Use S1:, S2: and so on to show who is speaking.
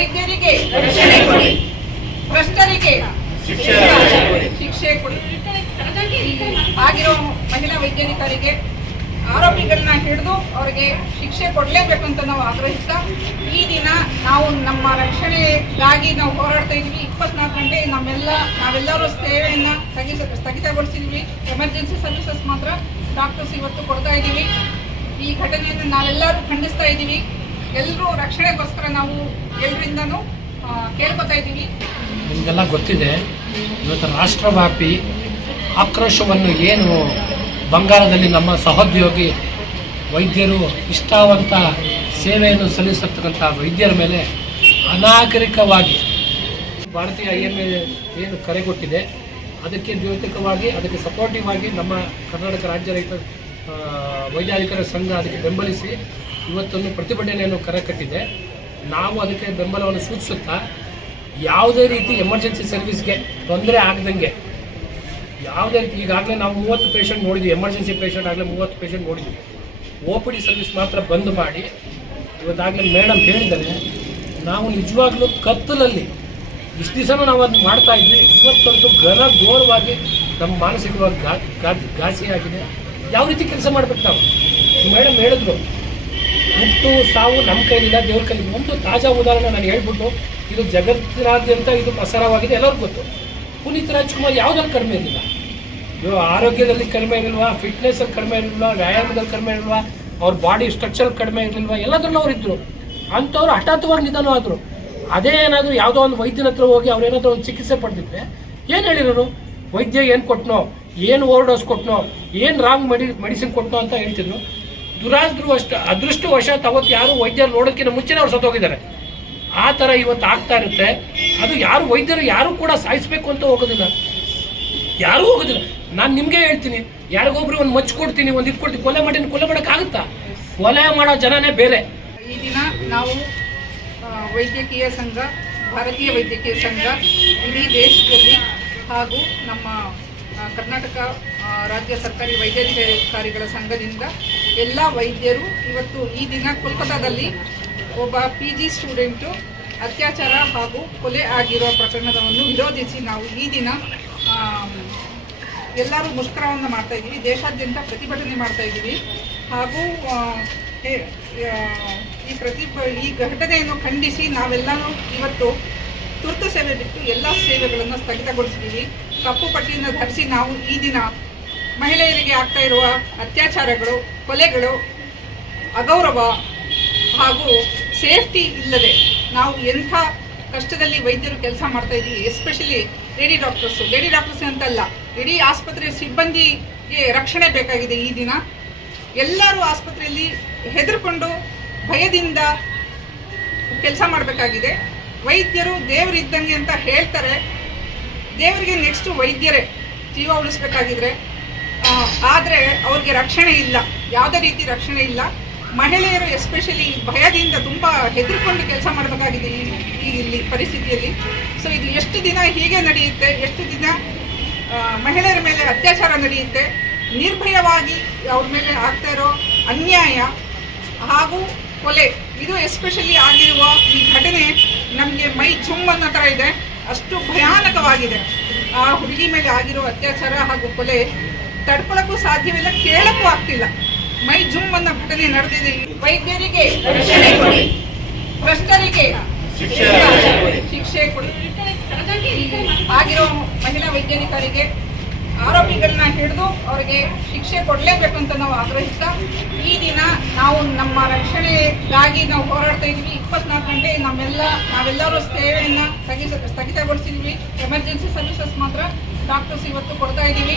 S1: ವೈದ್ಯರಿಗೆ ಭ್ರಷ್ಟರಿಗೆ ಶಿಕ್ಷೆ ಕೊಡಿ. ಆಗಿರೋ ಮಹಿಳಾ ವೈಜ್ಞಾನಿಕರಿಗೆ ಆರೋಪಿಗಳನ್ನ ಹಿಡಿದು ಅವರಿಗೆ ಶಿಕ್ಷೆ ಕೊಡಲೇಬೇಕು ಅಂತ ನಾವು ಆಗ್ರಹಿಸ್ತಾ ಈ ದಿನ ನಾವು ನಮ್ಮ ರಕ್ಷಣೆಗಾಗಿ ನಾವು ಹೋರಾಡ್ತಾ ಇದ್ವಿ. ಇಪ್ಪತ್ನಾಲ್ಕು ಗಂಟೆ ನಮ್ಮೆಲ್ಲ ನಾವೆಲ್ಲರೂ ಸೇವೆಯನ್ನು ಸ್ಥಗಿತ ಸ್ಥಗಿತಗೊಳಿಸಿದ್ವಿ. ಎಮರ್ಜೆನ್ಸಿ ಸರ್ವಿಸಸ್ ಮಾತ್ರ ಡಾಕ್ಟರ್ಸ್ ಇವತ್ತು ಕೊಡ್ತಾ ಇದ್ದೀವಿ. ಈ ಘಟನೆಯನ್ನು ನಾವೆಲ್ಲರೂ ಖಂಡಿಸ್ತಾ ಇದ್ದೀವಿ. ಎಲ್ಲರೂ ರಕ್ಷಣೆಗೋಸ್ಕರ ನಾವು ಎಲ್ಲರಿಂದನು ಕೇಳ್ಕೊತಾ ಇದ್ದೀವಿ.
S2: ನಿಮಗೆಲ್ಲ ಗೊತ್ತಿದೆ, ಇವತ್ತು ರಾಷ್ಟ್ರವ್ಯಾಪಿ ಆಕ್ರೋಶವನ್ನು ಏನು ಬಂಗಾಳದಲ್ಲಿ ನಮ್ಮ ಸಹೋದ್ಯೋಗಿ ವೈದ್ಯರು ಇಷ್ಟವಂತ ಸೇವೆಯನ್ನು ಸಲ್ಲಿಸತಕ್ಕಂಥ ವೈದ್ಯರ ಮೇಲೆ ಅನಾಗರಿಕವಾಗಿ ಭಾರತೀಯ ಐ ಎಂ ಎ ಏನು ಕರೆ ಕೊಟ್ಟಿದೆ ಅದಕ್ಕೆ ದ್ಯೋತಕವಾಗಿ, ಅದಕ್ಕೆ ಸಪೋರ್ಟಿವ್ ಆಗಿ ನಮ್ಮ ಕರ್ನಾಟಕ ರಾಜ್ಯ ರೈತ ವೈದ್ಯಾಧಿಕಾರಿ ಸಂಘ ಅದಕ್ಕೆ ಬೆಂಬಲಿಸಿ ಇವತ್ತೊಂದು ಪ್ರತಿಭಟನೆಯನ್ನು ಕರೆ ಕಟ್ಟಿದೆ ನಾವು ಅದಕ್ಕೆ ಬೆಂಬಲವನ್ನು ಸೂಚಿಸುತ್ತಾ ಯಾವುದೇ ರೀತಿ ಎಮರ್ಜೆನ್ಸಿ ಸರ್ವಿಸ್ಗೆ ತೊಂದರೆ ಆಗದಂಗೆ, ಯಾವುದೇ ರೀತಿ ಈಗಾಗಲೇ ನಾವು ಮೂವತ್ತು ಪೇಷಂಟ್ ನೋಡಿದ್ವಿ, ಎಮರ್ಜೆನ್ಸಿ ಪೇಷಂಟ್ ಆಗಲೇ ಮೂವತ್ತು ಪೇಷಂಟ್ ನೋಡಿದ್ವಿ. ಓ ಪಿ ಡಿ ಸರ್ವಿಸ್ ಮಾತ್ರ ಬಂದ್ ಮಾಡಿ, ಇವತ್ತಾಗಲೇ ಮೇಡಮ್ ಹೇಳಿದ್ದಾರೆ, ನಾವು ನಿಜವಾಗ್ಲೂ ಕತ್ತಲಲ್ಲಿ ಇಷ್ಟು ದಿವಸನೂ ನಾವು ಅದನ್ನ ಮಾಡ್ತಾ ಇದ್ವಿ. ಇವತ್ತಂತೂ ಘನ ಘೋರವಾಗಿ ನಮ್ಮ ಮಾನಸಿಕವಾಗಿ ಘಾಸಿಯಾಗಿದೆ. ಯಾವ ರೀತಿ ಕೆಲಸ ಮಾಡ್ಬೇಕು ನಾವು? ಮೇಡಮ್ ಹೇಳಿದ್ರು ಹುಟ್ಟು ಸಾವು ನಮ್ಮ ಕೈಲಿಲ್ಲ, ದೇವ್ರ ಕೈಲಿ ಒಂದು ತಾಜಾ ಉದಾಹರಣೆ ನಾನು ಹೇಳ್ಬಿಟ್ಟು, ಇದು ಜಗತ್ತಿನಾದ್ಯಂತ ಇದು ಪ್ರಸಾರವಾಗಿದೆ, ಎಲ್ಲರಿಗೂ ಗೊತ್ತು. ಪುನೀತ್ ರಾಜ್ಕುಮಾರ್ ಯಾವುದ್ರಲ್ಲಿ ಕಡಿಮೆ ಇರಲಿಲ್ಲ? ಇವರು ಆರೋಗ್ಯದಲ್ಲಿ ಕಡಿಮೆ ಇರಲಿಲ್ವಾ? ಫಿಟ್ನೆಸ್ಸಲ್ಲಿ ಕಡಿಮೆ ಇರಲಿಲ್ವಾ? ವ್ಯಾಯಾಮದಲ್ಲಿ ಕಡಿಮೆ ಇರಲ್ವಾ ಅವ್ರ ಬಾಡಿ ಸ್ಟ್ರಕ್ಚರ್ ಕಡಿಮೆ ಇರಲಿಲ್ವಾ? ಎಲ್ಲದರಲ್ಲೂ ಅವ್ರು ಇದ್ದರು ಅಂಥವ್ರು ಹಠಾತ್ವಾಗಿ ನಿಧಾನ ಆದರು. ಅದೇ ಏನಾದರೂ ಯಾವುದೋ ಒಂದು ವೈದ್ಯನ ಹತ್ರ ಹೋಗಿ ಅವ್ರೇನಾದರೂ ಒಂದು ಚಿಕಿತ್ಸೆ ಪಡೆದಿದ್ರೆ ಏನು ಹೇಳಿರೋರು? ವೈದ್ಯ ಏನು ಕೊಟ್ನೋ? ಏನು ಓವರ್ ಡೋಸ್ ಕೊಟ್ಟನೋ ಏನು ರಾಂಗ್ ಮೆಡಿ ಮೆಡಿಸಿನ್ ಕೊಟ್ಟನೋ ಅಂತ ಹೇಳ್ತಿದ್ರು ದುರಾದ್ರು ಅಷ್ಟು ಅದೃಷ್ಟವಶಾತ್ ಅವತ್ತು ಯಾರು ವೈದ್ಯರು ನೋಡೋಕ್ಕಿಂತ ಮುಂಚೆನೇ ಅವ್ರು ಸತ್ತೋಗಿದ್ದಾರೆ. ಆ ಥರ ಇವತ್ತು ಆಗ್ತಾ ಇರುತ್ತೆ. ಅದು ಯಾರು ವೈದ್ಯರು ಯಾರು ಕೂಡ ಸಾಯಿಸ್ಬೇಕು ಅಂತ ಹೋಗೋದಿಲ್ಲ. ಯಾರೂ ಹೋಗೋದಿಲ್ಲ. ನಾನು ನಿಮಗೆ ಹೇಳ್ತೀನಿ, ಯಾರಿಗೊಬ್ರು ಒಂದು ಮಚ್ಚು ಕೊಡ್ತೀನಿ, ಒಂದು ಇದು ಕೊಡ್ತೀನಿ, ಕೊಲೆ ಮಾಡಿ ಕೊಲೆ ಮಾಡೋಕ್ಕಾಗುತ್ತಾ? ಕೊಲೆ ಮಾಡೋ ಜನನೇ ಬೇರೆ.
S1: ಈ ದಿನ ನಾವು ವೈದ್ಯಕೀಯ ಸಂಘ, ಭಾರತೀಯ ವೈದ್ಯಕೀಯ ಸಂಘ ಇಡೀ ದೇಶದಲ್ಲಿ ಹಾಗೂ ನಮ್ಮ ಕರ್ನಾಟಕ ರಾಜ್ಯ ಸರ್ಕಾರಿ ವೈದ್ಯಾಧಿಕಾರಿಗಳ ಸಂಘದಿಂದ ಎಲ್ಲ ವೈದ್ಯರು ಇವತ್ತು ಈ ದಿನ ಕೋಲ್ಕತ್ತಾದಲ್ಲಿ ಒಬ್ಬ ಪಿ ಜಿ ಸ್ಟೂಡೆಂಟು ಅತ್ಯಾಚಾರ ಹಾಗೂ ಕೊಲೆ ಆಗಿರುವ ಪ್ರಕರಣವನ್ನು ವಿರೋಧಿಸಿ ನಾವು ಈ ದಿನ ಎಲ್ಲರೂ ಮುಷ್ಕರವನ್ನು ಮಾಡ್ತಾ ಇದ್ದೀವಿ, ದೇಶಾದ್ಯಂತ ಪ್ರತಿಭಟನೆ ಮಾಡ್ತಾ ಇದ್ದೀವಿ. ಹಾಗೂ ಈ ಪ್ರತಿ ಈ ಘಟನೆಯನ್ನು ಖಂಡಿಸಿ ನಾವೆಲ್ಲರೂ ಇವತ್ತು ತುರ್ತು ಸೇವೆ ಬಿಟ್ಟು ಎಲ್ಲ ಸೇವೆಗಳನ್ನು ಸ್ಥಗಿತಗೊಳಿಸಿದ್ದೀವಿ. ಕಪ್ಪು ಪಟ್ಟಿಯನ್ನು ಧರಿಸಿ ನಾವು ಈ ದಿನ ಮಹಿಳೆಯರಿಗೆ ಆಗ್ತಾ ಇರುವ ಅತ್ಯಾಚಾರಗಳು, ಕೊಲೆಗಳು, ಅಗೌರವ ಹಾಗೂ ಸೇಫ್ಟಿ ಇಲ್ಲದೆ ನಾವು ಎಂಥ ಕಷ್ಟದಲ್ಲಿ ವೈದ್ಯರು ಕೆಲಸ ಮಾಡ್ತಾ ಇದ್ದೀವಿ especially lady doctors lady doctors ಅಂತಲ್ಲ, ಇಡೀ ಆಸ್ಪತ್ರೆ ಸಿಬ್ಬಂದಿಗೆ ರಕ್ಷಣೆ ಬೇಕಾಗಿದೆ ಈ ದಿನ. ಎಲ್ಲರೂ ಆಸ್ಪತ್ರೆಯಲ್ಲಿ ಹೆದರ್ಕೊಂಡು ಭಯದಿಂದ ಕೆಲಸ ಮಾಡಬೇಕಾಗಿದೆ. ವೈದ್ಯರು ದೇವರಿದ್ದಂಗೆ ಅಂತ ಹೇಳ್ತಾರೆ. ದೇವರಿಗೆ ನೆಕ್ಸ್ಟ್ ವೈದ್ಯರೇ ಜೀವ ಉಳಿಸ್ಬೇಕಾಗಿದ್ರೆ ಆದರೆ ಅವ್ರಿಗೆ ರಕ್ಷಣೆ ಇಲ್ಲ. ಯಾವುದೇ ರೀತಿ ರಕ್ಷಣೆ ಇಲ್ಲ. ಮಹಿಳೆಯರು ಎಸ್ಪೆಷಲಿ ಭಯದಿಂದ ತುಂಬಾ ಹೆದರ್ಕೊಂಡು ಕೆಲಸ ಮಾಡಬೇಕಾಗಿದೆ ಈ ಇಲ್ಲಿ ಪರಿಸ್ಥಿತಿಯಲ್ಲಿ. ಸೊ ಇದು ಎಷ್ಟು ದಿನ ಹೀಗೆ ನಡೆಯುತ್ತೆ, ಎಷ್ಟು ದಿನ ಮಹಿಳೆಯರ ಮೇಲೆ ಅತ್ಯಾಚಾರ ನಡೆಯುತ್ತೆ, ನಿರ್ಭಯವಾಗಿ ಅವ್ರ ಮೇಲೆ ಆಗ್ತಾ ಇರೋ ಅನ್ಯಾಯ ಹಾಗೂ ಕೊಲೆ, ಇದು ಎಸ್ಪೆಷಲಿ ಆಗಿರುವ ಈ ಘಟನೆ ನಮಗೆ ಮೈ ಜುಮ್ ಅನ್ನೋ ಥರ ಇದೆ. ಅಷ್ಟು ಭಯಾನಕವಾಗಿದೆ. ಆ ಹುಡುಗಿ ಮೇಲೆ ಆಗಿರೋ ಅತ್ಯಾಚಾರ ಹಾಗೂ ಕೊಲೆ ತಡ್ಕೊಳಕ್ಕೂ ಸಾಧ್ಯವಿಲ್ಲ ಕೇಳಕ್ಕೂ ಆಗ್ತಿಲ್ಲ. ಮೈ ಜುಮ್ ಅನ್ನ ಘಟನೆ ನಡೆದಿದೆ. ವೈದ್ಯರಿಗೆ ಭ್ರಷ್ಟರಿಗೆ ಶಿಕ್ಷೆ ಕೊಡಿ. ಆಗಿರೋ ಮಹಿಳಾ ವೈಜ್ಞಾನಿಕರಿಗೆ ಆರೋಪಿಗಳನ್ನ ಹಿಡಿದು ಅವರಿಗೆ ಶಿಕ್ಷೆ ಕೊಡಲೇಬೇಕು ಅಂತ ನಾವು ಆಗ್ರಹಿಸ್ತಾ ನಾವು ನಮ್ಮ ರಕ್ಷಣೆಗಾಗಿ ನಾವು ಹೋರಾಡ್ತಾ ಇದ್ವಿ. ಇಪ್ಪತ್ನಾಲ್ಕು ಗಂಟೆ ನಮ್ಮೆಲ್ಲ ನಾವೆಲ್ಲರೂ ಸೇವೆಯನ್ನ ಸ್ಥಗಿತ ಸ್ಥಗಿತಗೊಳಿಸಿದ್ವಿ. ಎಮರ್ಜೆನ್ಸಿ ಸರ್ವಿಸಸ್ ಮಾತ್ರ ಡಾಕ್ಟರ್ಸ್ ಇವತ್ತು ಕೊಡ್ತಾ ಇದ್ದೀವಿ.